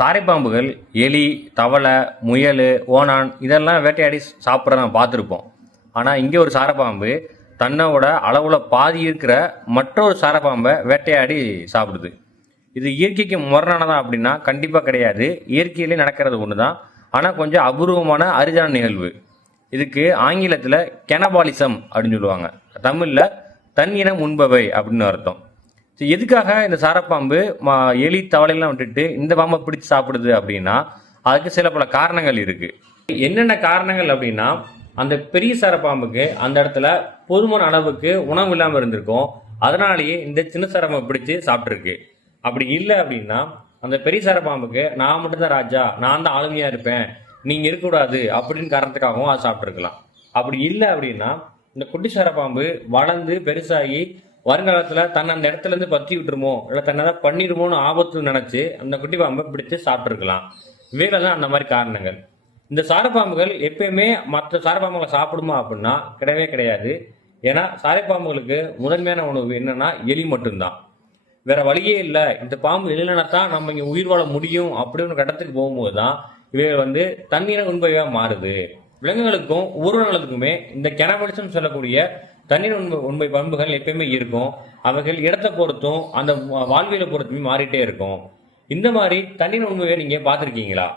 சாரைப்பாம்புகள் எலி தவளை முயல் ஓணான் இதெல்லாம் வேட்டையாடி சாப்பிட்றத நம்ம பார்த்துருப்போம். ஆனால் இங்கே ஒரு சாரப்பாம்பு தன்னோட அளவில் பாதி இருக்கிற மற்றொரு சாரப்பாம்பை வேட்டையாடி சாப்பிடுது. இது இயற்கைக்கு முரணானதா அப்படின்னா கண்டிப்பாக கிடையாது. இயற்கையிலே நடக்கிறது ஒன்று தான் ஆனால் கொஞ்சம் அபூர்வமான அரிதான நிகழ்வு. இதுக்கு ஆங்கிலத்தில் கெனபாலிசம் அப்படின்னு சொல்லுவாங்க. தமிழில் தன்னினம் உண்பவை அப்படின்னு அர்த்தம். ஸோ எதுக்காக இந்த சாரப்பாம்பு மா எலி தவளையெல்லாம் விட்டுட்டு இந்த பாம்பை பிடிச்சி சாப்பிடுது அப்படின்னா அதுக்கு சில பல காரணங்கள் இருக்குது என்னென்ன காரணங்கள் அப்படின்னா அந்த பெரிய சாரப்பாம்புக்கு அந்த இடத்துல போதுமான அளவுக்கு உணவு இல்லாமல் இருந்திருக்கும். அதனாலேயே இந்த சின்ன சாரப்பாம்பை பிடிச்சி சாப்பிட்ருக்கு அப்படி இல்லை அப்படின்னா அந்த பெரிய சாரப்பாம்புக்கு நான் மட்டும்தான் ராஜா நான் தான் ஆளுமையாக இருப்பேன் நீங்கள் இருக்கக்கூடாது அப்படின்னு காரணத்துக்காகவும் அது சாப்பிட்ருக்கலாம் அப்படி இல்லை அப்படின்னா இந்த குட்டி சாரப்பாம்பு வளர்ந்து பெருசாகி வருங்காலத்துல தன்னை அந்த இடத்துல இருந்து பத்தி விட்டுருமோ இல்லை தன்னை பண்ணிடுமோன்னு ஆபத்து நினைச்சு அந்த குட்டி பாம்பை பிடிச்சு சாப்பிட்ருக்கலாம் வேலை தான் அந்த மாதிரி காரணங்கள். இந்த சாரப்பாம்புகள் எப்பயுமே மற்ற சாரப்பாம்புகளை சாப்பிடுமா அப்படின்னா கிடையவே கிடையாது. ஏன்னா சாரைப்பாம்புகளுக்கு முதன்மையான உணவு என்னன்னா எலி மட்டும்தான். வேற வழியே இல்லை. இந்த பாம்பு இல்லைன்னா தான் நம்ம இங்கே உயிர் வாழ முடியும் அப்படின்னு ஒரு கட்டத்துக்கு போகும்போது தான் இவைகள் வந்து தண்ணீரை உண்பவையாக மாறுது. விலங்குகளுக்கும் உயிரினங்களுக்குமே இந்த கெனபலிசம் சொல்லக்கூடிய தண்ணீர் உண்மை உண்மை பண்புகள் எப்பயுமே இருக்கும். அவைகள் இடத்தை பொறுத்தும் அந்த வாழ்வியலை பொறுத்துமே மாறிட்டே இருக்கும். இந்த மாதிரி தண்ணீர் உண்மையை நீங்கள் பார்த்துருக்கீங்களா?